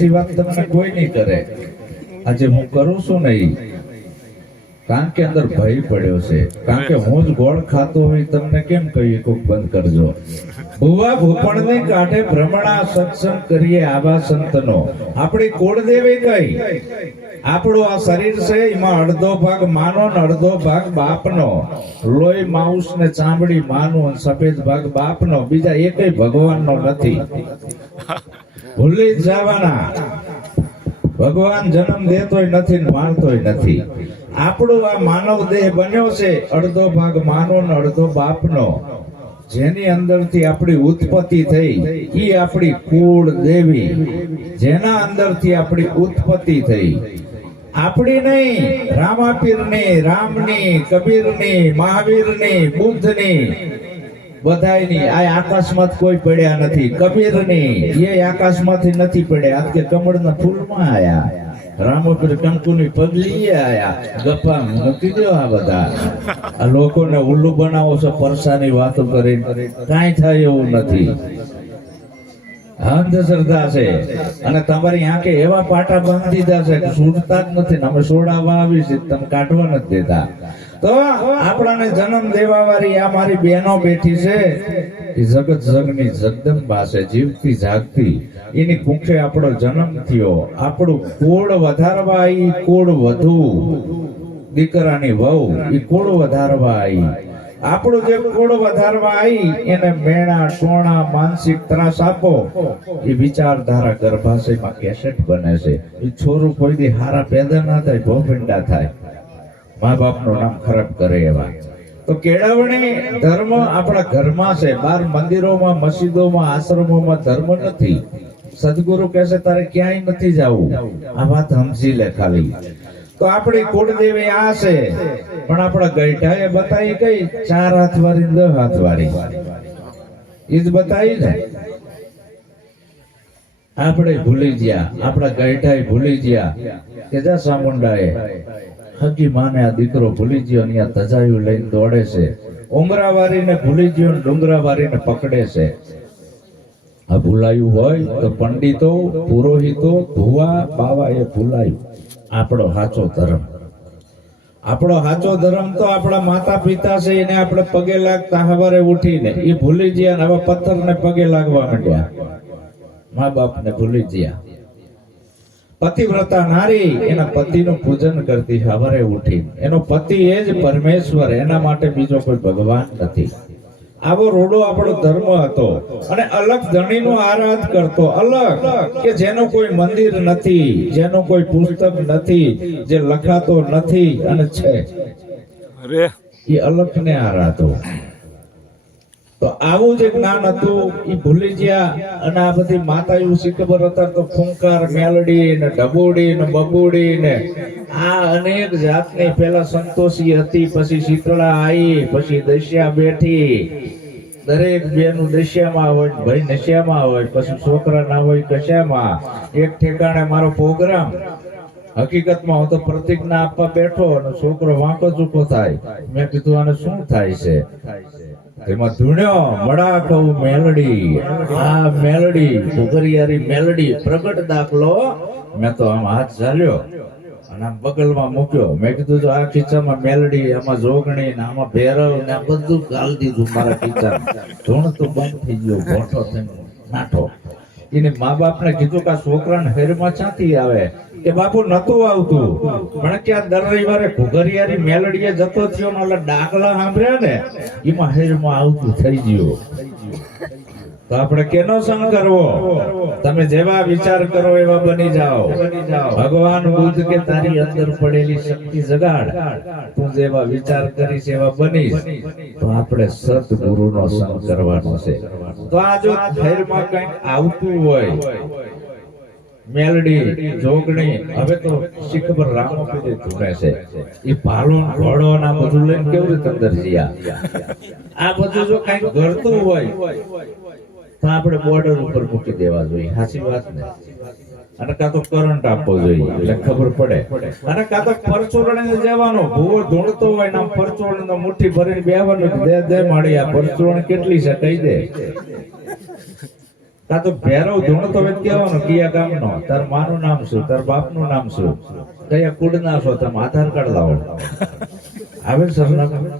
પછી વાત તમને કોઈ નહીં કરે. આજે હું કરું છું નહીં કારણ કે અંદર ભય પડ્યો છે, કારણ કે હું જ ગોળ ખાતો હોય તમને કેમ કહીએ કોક બંધ કરજો. ભુવા ભૂપણને કાંઠે ભ્રમણા સત્સંગ કરીએ આવા સંતનો. આપણી કુળદેવી કઈ? આપણું આ શરીર છે એમાં અડધો ભાગ માનો ને અડધો ભાગ બાપનો. લોહી માઉસ ને ચામડી માનું, સફેદ ભાગ બાપનો, બીજા એકેય ભગવાનનો નથી. ભૂલી જ જવાના. ભગવાન જન્મ દેતોય નથી ને મારતોય નથી. આપણું આ માનવ દેહ બન્યો છે અડધો ભાગ માનો ને અડધો બાપનો. જેની અંદરથી આપણી ઉત્પત્તિ થઈ એ આપણી કુળ દેવી. જેના અંદરથી આપણી ઉત્પત્તિ થઈ, આપણી નહીં, રામાપીરની, રામની, કબીરની, મહાવીરની, બુદ્ધની, બધાયની. આ આકાશમાં કોઈ પડ્યા નથી. કબીરની એ આકાશમાંથી નથી પડ્યા, આ કે કમળના ફૂલમાં આયા. રામપીર કંકુની પગલી આયા. ગપ્પા મૂકી દો આ બધા. આ લોકોને ઉલ્લુ બનાવો છો પરસાની વાતો કરીને, કાંઈ થાય એવું નથી. અંધશ્રદ્ધા છે અને તમારી આંખે એવા પાટા બાંધી દીધા છે કે છૂટતા જ નથી. અમે સોડાવા આવી છે તમે કાઢવા નથી દેતા. તો આપણાને જન્મ દેવા વાળી આ મારી બહેનો બેઠી છે એ જગત જગની જગદંબા છે, જીવતી જાગતી. એની કુંખે આપણો જન્મ થયો. આપણું કુળ વધારવા ઈ કુળ વધુ, દીકરાની વહુ એ કુળ વધારવા આવી. આપણું જે કુળ વધારવા આવી એને મેણા ટોણા માનસિક ત્રાસ આપો. એ વિચારધારા ગર્ભાશયમાં કેસેટ બને છે. એ છોરું કોઈ દી હારા પેદા ના થાય, ભોપંડા થાય, મા બાપનું નામ ખરાબ કરે એવા. તો કેળવણી ધર્મ આપણા ઘરમાં છે. બાર મંદિરોમાં, મસ્જિદોમાં, આશ્રમોમાં ધર્મ નથી. સદગુરુ કહેશે તારે ક્યાંય નથી જવું. આ વાત સમજી લે ખાલી. તો આપણી કુળદેવી આ છે, પણ આપણા ગઈઢાએ બતાવી કઈ? 4 હાથ વાળી, 10 હાથ વાળી એ જ બતાવી ને. આપણે ભૂલી ગયા, આપણા ગઈઢાએ ભૂલી ગયા કે જા ચામુંડાએ હકી માને આ દીકરો ભૂલી ગયો ને આ ધજાયું લઈને દોડે છે. ઉમરાવારીને ભૂલી ગયો ને ડુંગરાવારીને પકડે છે. આ ભૂલાયું હોય તો પંડિતો, પુરોહિતો, ભુવા બાવા એ ભૂલાયું. આપણો સાચો ધર્મ, આપણો સાચો ધર્મ તો આપણા માતા પિતા છે, એને આપણે પગે લાગતા સવારે ઉઠીને એ ભૂલી ગયા ને હવે પથ્થરને પગે લાગવા માંડ્યા. મા બાપને ભૂલી ગયા. પતિવ્રતા નારી એના પતિનું પૂજન કરતી સવારે ઉઠી. એનો પતિ એ જ પરમેશ્વર, એના માટે બીજો કોઈ ભગવાન નથી. આવો રોડો આપણો ધર્મ હતો. અને અલગ ધણીનો આરાધ કરતો. અલગ કે જેનો કોઈ મંદિર નથી, જેનો કોઈ પુસ્તક નથી, જે લખાતો નથી અને છે એ અલગ ને આરાધો. તો આવું જે જ્ઞાન હતું એ ભૂલી ગયા. અને આ બધી માતાઓ શીખબર હતા તો ફૂંકાર, મેલડી ને ડબોડી ને બબુડી ને આ અનેક જાતની પેલા સંતોષી હતી, પછી શીતળા આવી, પછી દશા બેઠી. દરેક બેનું દશામાં હોય, ભાઈ નશામાં હોય, પછી છોકરા ના હોય કશામાં. એક ઠેકાણે મારો પ્રોગ્રામ, હકીકતમાં હું તો પ્રતિજ્ઞા આપવા બેઠો અને છોકરો વાંકો ચૂકો થાય. મેં કીધું આને શું થાય છે? તેમાં ધૂણ્યો મડા કહું મેલડી. આ મેલડી, ઘુઘરિયારી મેલડી, પ્રગટ દાખલો. મેં તો આમ હાથ ચાલ્યો અને આમ બગલમાં મૂક્યો. મેં કીધું જો આ ખીચામાં મેલડી, આમાં જોગણી ને આમાં ભેરવ ને આ બધું ગાલ દીધું મારા ખીચામાં. ધૂણ તો બંધ થઈ ગયો, ભોઠો થઈને નાઠો. એને મા બાપ ને કીધું કે આ છોકરાને હેરમાં ક્યાંથી આવે? કે બાપુ નતું આવતું, પણ કે આ દર રવિવારે ઘુઘરિયારી મેલડીએ જતો થયો ને ઓલા ડાકલા સાંભળ્યા ને એમાં હેરમાં આવતું થઈ ગયું. તો આપણે કેનો સંગ કરવો? તમે જેવા વિચાર કરો એવા બની જાઓ. ભગવાન બુદ્ધ કે તારી અંદર પડેલી શક્તિ જગાડ, તું જેવા વિચાર કરીશ એવા બનીશ. તો આપણે સદગુરુનો સંગ કરવાનો છે. તો આ જો થેરમાં કંઈક આવતું હોય, મેલડી, જોગણી, હવે તો શીખબર રામપીરે ધૂણે છે. એ ભાલો ઘોડો ના બધું લઈને કેવી રીતે અંદર જ્યા? આ બધું જો કંઈક ઘડતું હોય તો આપણે બોર્ડર ઉપર મૂકી દેવા જોઈએ. સાચી વાત ને? અને કાં તો કરંટ આપવો જોઈએ એટલે ખબર પડે. અને કાં તો પરચોરણે જવાનો, ભૂવો ધૂણતો હોય ને પરચોરણ મુઠ્ઠી ભરીને બેવાનું, દે દે માળી આ પરચોરણ કેટલી છે કહી દે. કાં તો ભેરવ ધૂણતો હોય તો કહેવાનું કયા ગામનો, તાર માનું નામ શું, તાર બાપનું નામ શું, કયા કુળના છો, તમે આધાર કાર્ડ લાવો, આવે સરનામું.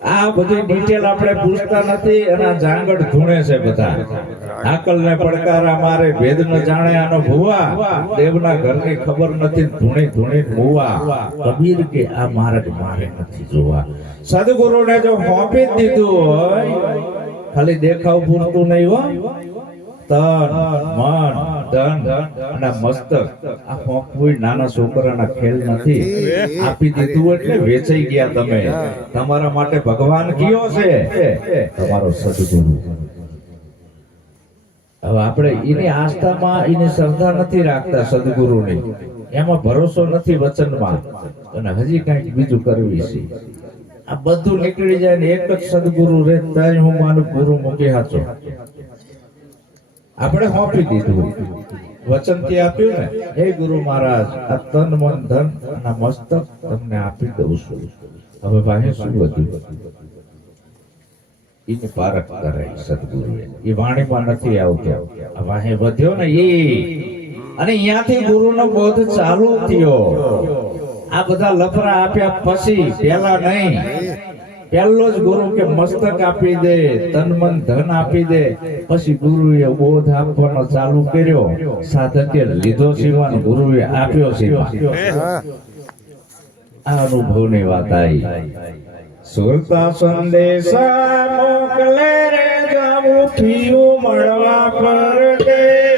આ બધી ડિટેલ આપણે પૂછતા નથી અને આ જાંગડ ધૂણે છે બધા. આકલને પડકારા મારે ભેદ ન જાણે આનો ભુવા, દેવના ઘરની ખબર નથી ધૂણી ધૂણી મુવા. કબીર કે આ માર્ગ મારે નથી જોવા. સદગુરુને જો હોપી જ દીધું હોય, ખાલી દેખાવ પૂરતું નહીં હો, તન મન ધન અને મસ્તક આ હોપવું નાના છોકરાના ખેલ નથી. આપી દીધું એટલે વેચાઈ ગયા તમે. તમારા માટે ભગવાન કયો છે? તમારો સદગુરુ. હવે આપણે એની આસ્થામાં એની શ્રદ્ધા નથી રાખતા, સદગુરુની એમાં ભરોસો નથી વચનમાં, અને હજી કંઈક બીજું કરવી છે. આ બધું નીકળી જાય ને એક જ સદગુરુ રે ત્યાં હું માનું ગુરુ મૂકી હાચો. આપણે સોંપી દીધું, વચનથી આપ્યું ને, હે ગુરુ મહારાજ આ તન મન ધન અને મસ્તક તમને આપી દઉં છું. હવે ભાઈ શું વધ્યું? એની પારખ કરાય સદગુરુએ. એ વાણીમાં નથી આવતો. આ વાહે વધ્યો ને એ, અને અહીંયાથી ગુરુનો બોધ ચાલુ થયો. આ બધા લફરા આપ્યા પછી, પેલા નહીં, પહેલો જ ગુરુ કે મસ્તક આપી દે, તન મન ધન આપી દે. પછી ગુરુએ બોધ આપવાનો ચાલુ કર્યો. સાધકે લીધો શિવાન, ગુરુએ આપ્યો શિવાન. આ અનુભવની વાત આવી. સુરતા સંદેશા મોકલે રે, જાવું થયું મળવા પરદેશ.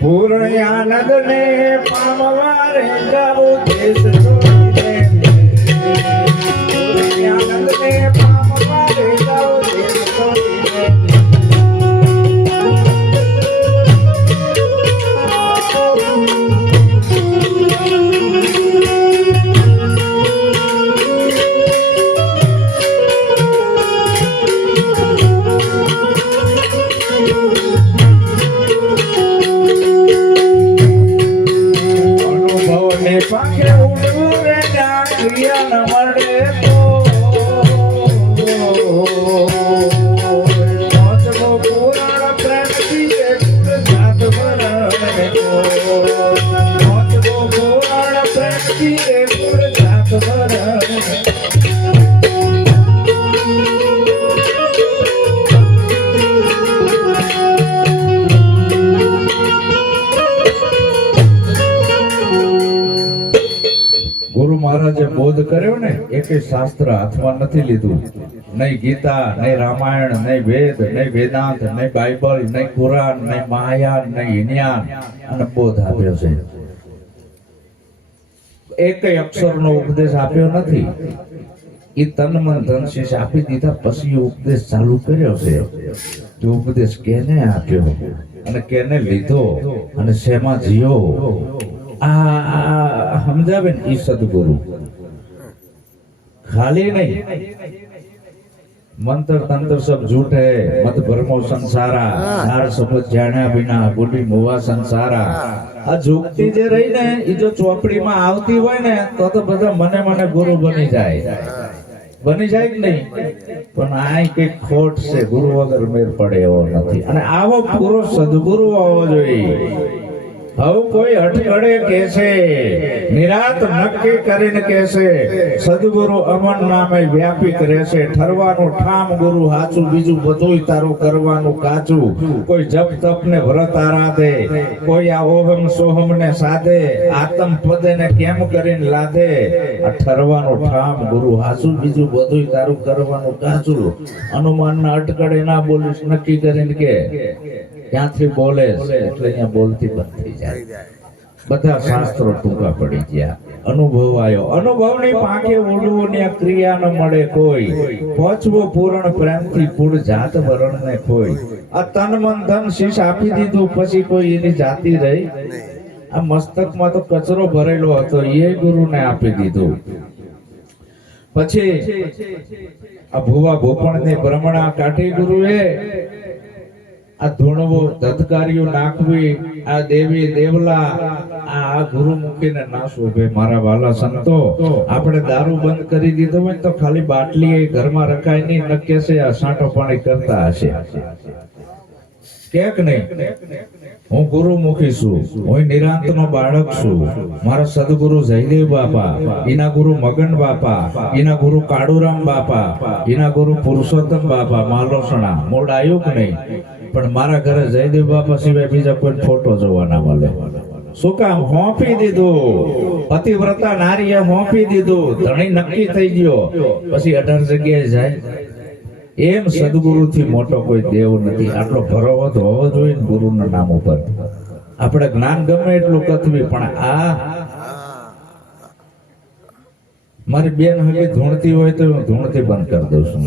પૂર્ણ આનંદ ને પામવા રે, જાવું દેશ છોડીને. પૂર્ણ આનંદ ને પામવા રે, જાવું દેશ છોડીને. પાંખે ઉડવું રે ડાકિયા ન મળે તો, પાંચમો પુરાણ પ્રેમથી એક જાત વરણ તો, પાંચમો પુરાણ પ્રેમથી એક જાત વરણ. ગુરુ મહારાજે બોધ કર્યો ને, એકે શાસ્ત્ર હાથમાં નથી લીધું. નહીં ગીતા, નહીં રામાયણ, નહીં વેદ, નહીં વેદાંત, નહીં બાઇબલ, નહીં કુરાન, નહીં મહાયાન, નહીં હિનયાન, અને બોધ આપ્યો છે. એકેય અક્ષરનો ઉપદેશ આપ્યો નથી. એ તન મન ધન શીશ આપી દીધા પછી ઉપદેશ ચાલુ કર્યો છે. જો ઉપદેશ કેને આપ્યો અને કેને લીધો અને શેમાં જીયો, આ સમજાવે ને ઈ સદગુરુ. ખાલી નહીં, મંત્ર તંત્ર સબ झूठ है, मत भरमो संसारा, सार समझ जाण्या बिना बूढ़ी मुवा संसारा. આ જોગતી જે રહી ને, એ જો ચોપડીમાં આવતી હોય ને તો બધા મને ગુરુ બની જાય કે નહીં. પણ આ કઈક ખોટ છે, ગુરુ વગર મેર પડે એવો નથી. અને આવો પૂરો સદગુરુ આવવો જોઈએ. હવે કોઈ અટકળે કે છે, નિરાત નક્કી કરીને કે છે, સદગુરુ અમન નામે વ્યાપિક રહેશે. ઠરવાનું ઠામ ગુરુ હાચું, બીજું બધું તારું કરવાનું કાચું. કોઈ જપ તપ ને વ્રત આરાધે, કોઈ આ ઓહમ સોહમ ને સાધે, આતમ પદે ને કેમ કરીને લાદે. આ ઠરવાનું ઠામ ગુરુ હાચું, બીજું બધું તારું કરવાનું કાચું. અનુમાન ના અટકળે ના બોલીશ નક્કી કરીને કે ક્યાંથી બોલે એટલે અહીંયા બોલતી બંધ થઈ જાય. બધા શાસ્ત્રો ટૂંકા પડી ગયા. અનુભવ આવ્યો, અનુભવની પાંખે ઉડવું ને ક્રિયા ન મળે કોઈ. પહોંચવો પૂર્ણ પ્રેમથી પૂર જાત વરણ ને કોઈ. આ તન મન ધન શીશ આપી દીધું પછી કોઈ એની જાતિ રહી. આ મસ્તકમાં તો કચરો ભરેલો હતો, એ ગુરુને આપી દીધું. પછી આ ભુવા ભોપણ ની ભ્રમણા કાઢી ગુરુએ. આ ધૂણવો ધધકારીઓ નાખવી, આ દેવી દેવલા આ ગુરુ મૂકીને ના શોભે મારા વાલા સંતો. આપણે દારૂ બંધ કરી દીધો હોય તો ખાલી બાટલી એ ઘરમાં રખાય નહીં, નક્કી છે આ સાંટો પાણી કરતા હશે કેક નહીં. હું ગુરુમુખી છું, હું નિરાંતનો બાળક છું. મારા સદગુરુ જયદેવ બાપા, એના ગુરુ મગન બાપા, એના ગુરુ કાળુરામ બાપા, એના ગુરુ પુરુષોત્તમ બાપા માલોસણા મૂળ આવ્યું કે નહીં, પણ મારા ઘરે જયદેવ બાપા સિવાય બીજા કોઈ ફોટો જોવા ના મળે. શું કામ? હોંપી દીધું. પતિવ્રતા નારીએ હોંપી દીધું. ધણી નક્કી થઈ ગયો, પછી 18 જગ્યાએ જાય. એમ સદગુરુ થી મોટો કોઈ દેવ નથી. આટલો ભરોવો તો હોવો જોઈએ ગુરુના નામ ઉપર. આપણે જ્ઞાન ગમે એટલું કથવી, પણ આ મારી બેન હવે ધૂણતી હોય તો હું ધૂણતી બંધ કરી દઉં છું.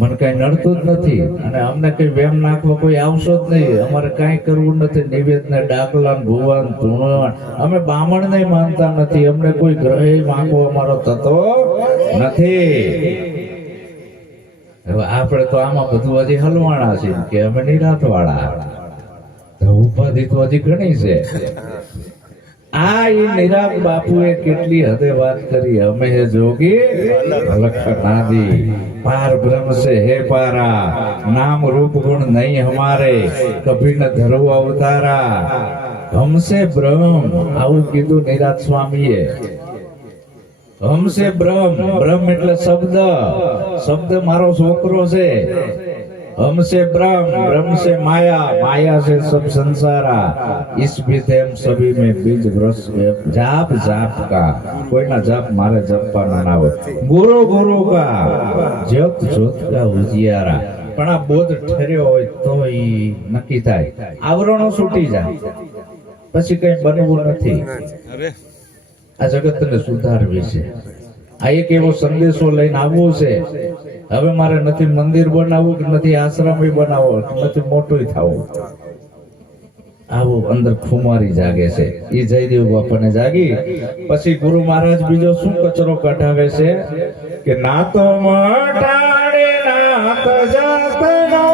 મને કઈ નડતું જ નથી, અને અમને કઈ વેમ નાખવા કોઈ આવશો જ નહીં. અમારે કઈ કરવું નથી. નિવેદને ડાકલા ભુવન ધૂણવા અમે બામણ નહીં માનતા નથી. અમને કોઈ ગ્રહે માંગવો અમારો થતો નથી. હવે આપણે તો આમાં બધું હજી હલવાણા છે કે અમે નિરાંત વાળા. ઉપાધિ તો હજી ઘણી છે. આ નિરાંત બાપુએ કેટલી હદે વાત કરી. અમે હે જોગી લખ નાદી પાર બ્રહ્મ से हे पारा नाम रूप गुण नहीं हमारे कभी न धरो अवतारा हमसे ब्रह्म. આવું કીધું નિરાંત સ્વામીએ. हमसे ब्रह्म, ब्रह्म એટલે શબ્દ. શબ્દ મારો છોકરો છે. हमसे ब्रह्म, ब्रह्म से माया, माया से सब संसारा. इस विधेम सभी में बीज वृक्ष जाप जाप का. कोईना जाप मारे जपवाना ना હોય. ગુરુ ગુરુ કા જ્યોત જ્યોત કા ઉજિયારા. પણ આ બોધ ઠર્યો હોય તો ઈ નક્કી થાય. આવરણો છૂટી જાય પછી કઈ બનવું નથી. આ જગતને સુધારવી છે. આ એક એવો સંદેશો લઈને આવવો છે. હવે મારે નથી મંદિર બનાવવું કે નથી આશ્રમ બનાવવો કે નથી મોટું થવું. આવું અંદર ખુમારી જાગે છે. એ જયદેવ બાપાને જાગી. પછી ગુરુ મહારાજ બીજો શું કચરો કઢાવે છે કે ના તો મટાડે ના તો જાતનો